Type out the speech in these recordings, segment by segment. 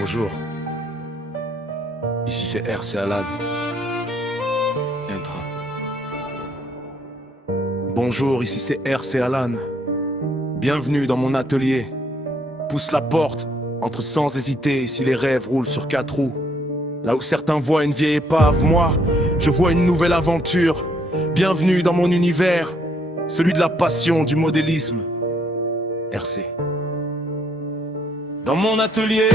Bonjour, ici c'est RC Alan. Intra. Bonjour, ici c'est RC Alan. Bienvenue dans mon atelier. Pousse la porte, entre sans hésiter si les rêves roulent sur 4 roues. Là où certains voient une vieille épave, moi, je vois une nouvelle aventure. Bienvenue dans mon univers, celui de la passion, du modélisme. RC. Dans mon atelier,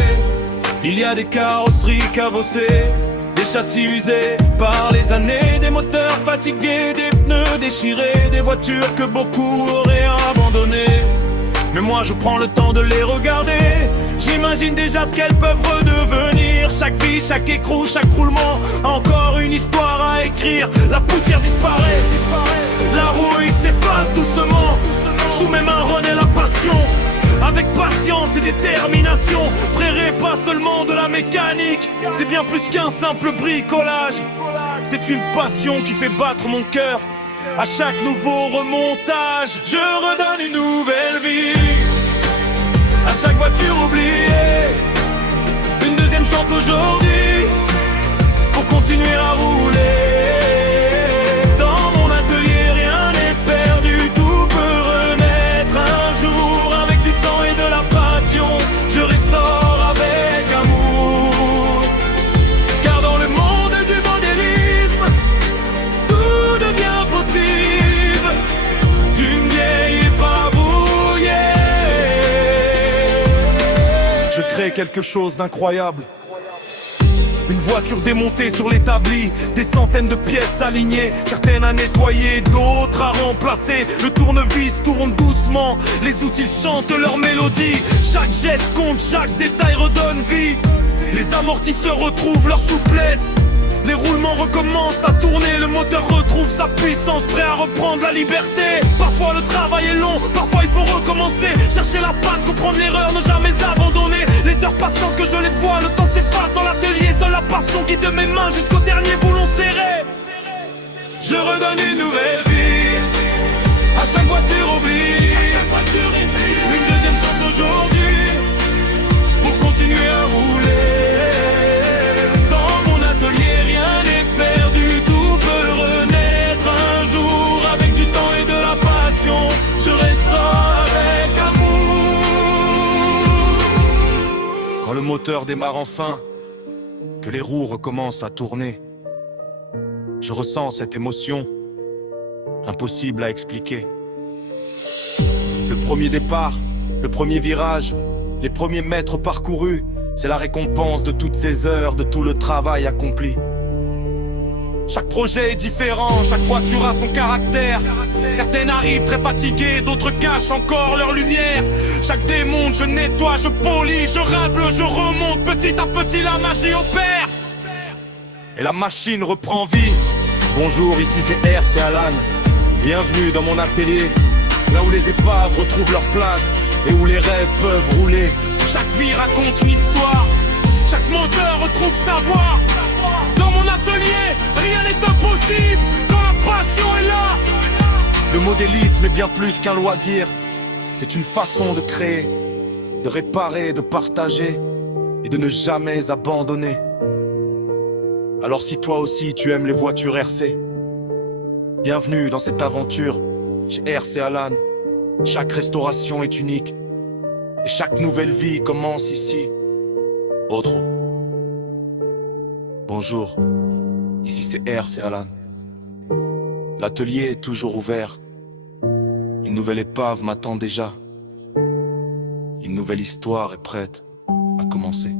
il y a des carrosseries cabossées, des châssis usés par les années, des moteurs fatigués, des pneus déchirés, des voitures que beaucoup auraient abandonnées. Mais moi je prends le temps de les regarder, j'imagine déjà ce qu'elles peuvent redevenir. Chaque vie, chaque écrou, chaque roulement, encore une histoire à écrire. La poussière disparaît, la rouille s'efface doucement, sous mes mains renaît la passion. Avec patience et détermination, prairie pas seulement de la mécanique, c'est bien plus qu'un simple bricolage. C'est une passion qui fait battre mon cœur à chaque nouveau remontage. Je redonne une nouvelle vie à chaque voiture oubliée, une deuxième chance aujourd'hui pour continuer à rouler. Dans mon atelier rien n'est perdu, tout peut renaître un jour. Avec du temps et de la passion, je restaure avec amour. Car dans le monde du modélisme, tout devient possible d'une vieille épave rouillée. Je crée quelque chose d'incroyable. Une voiture démontée sur l'établi, des centaines de pièces alignées, certaines à nettoyer, d'autres à remplacer. Le tournevis tourne doucement, les outils chantent leur mélodie. Chaque geste compte, chaque détail redonne vie. Les amortisseurs retrouvent leur souplesse, les roulements recommencent à tourner, le moteur retrouve sa puissance, prêt à reprendre la liberté. Parfois le travail est long, parfois il faut recommencer, chercher la panne, comprendre l'erreur, ne jamais abandonner. Les heures passant que je les vois, le temps s'efface dans l'atelier, seule la passion guide de mes mains jusqu'au dernier boulon serré. Je redonne une nouvelle vie à chaque voiture oubliée, une deuxième chance aujourd'hui pour continuer à rouler. Quand le moteur démarre enfin, que les roues recommencent à tourner, je ressens cette émotion, impossible à expliquer. Le premier départ, le premier virage, les premiers mètres parcourus, c'est la récompense de toutes ces heures, de tout le travail accompli. Chaque projet est différent, chaque voiture a son caractère. Certaines arrivent très fatiguées, d'autres cachent encore leur lumière. Chaque démonte, je nettoie, je polis, je râble, je remonte. Petit à petit la magie opère et la machine reprend vie. Bonjour, ici c'est RC Alan. Bienvenue dans mon atelier, là où les épaves retrouvent leur place et où les rêves peuvent rouler. Chaque vie raconte une histoire, chaque moteur retrouve sa voix. Dans mon atelier, rien n'est impossible quand la passion est là. Le modélisme est bien plus qu'un loisir, c'est une façon de créer, de réparer, de partager et de ne jamais abandonner. Alors si toi aussi tu aimes les voitures RC, bienvenue dans cette aventure chez RC Alan. Chaque restauration est unique et chaque nouvelle vie commence ici. Autre. Bonjour, ici c'est RC Alan. L'atelier est toujours ouvert. Une nouvelle épave m'attend déjà. Une nouvelle histoire est prête à commencer.